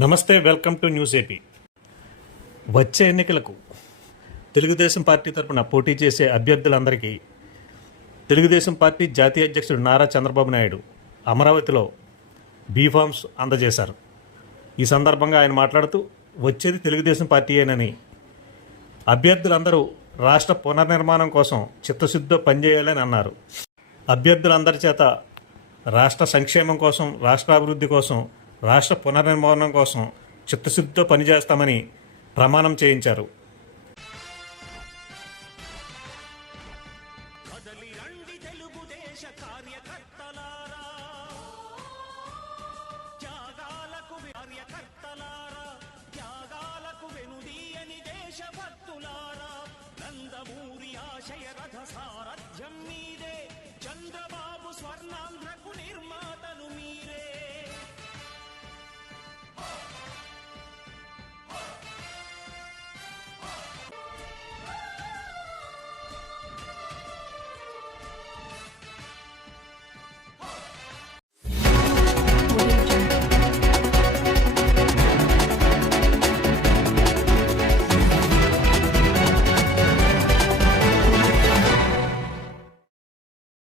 నమస్తే welcome to news AP. వచ్చే ఎన్నికలకు తెలుగుదేశం పార్టీ తరపున పోటీ చేసే అభ్యర్థులందరికీ తెలుగుదేశం పార్టీ జాతీయ అధ్యక్షుడు నారా చంద్రబాబు నాయుడు అమరావతిలో బీఫామ్స్ అందజేశారు. ఈ సందర్భంగా ఆయన మాట్లాడుతూ వచ్చేది తెలుగుదేశం పార్టీయేనని అభ్యర్థులందరూ రాష్ట్ర పునర్నిర్మాణం కోసం చిత్తశుద్ధితో పనిచేయాలని అన్నారు. అభ్యర్థులందరి చేత రాష్ట్ర సంక్షేమం కోసం రాష్ట్రాభివృద్ధి కోసం రాష్ట్ర పునర్నిర్మాణం కోసం చిత్తశుద్ధితో పనిచేస్తామని ప్రమాణం చేయించారు. కదలి రండి తెలుగుదేశ కార్యకర్తలారా త్యాగాలకు కార్యకర్తలారా త్యాగాలకు వెనుదీయని ఆశయ రథ సారథ్యం మీదే చంద్రబాబు స్వర్ణాంధ్ర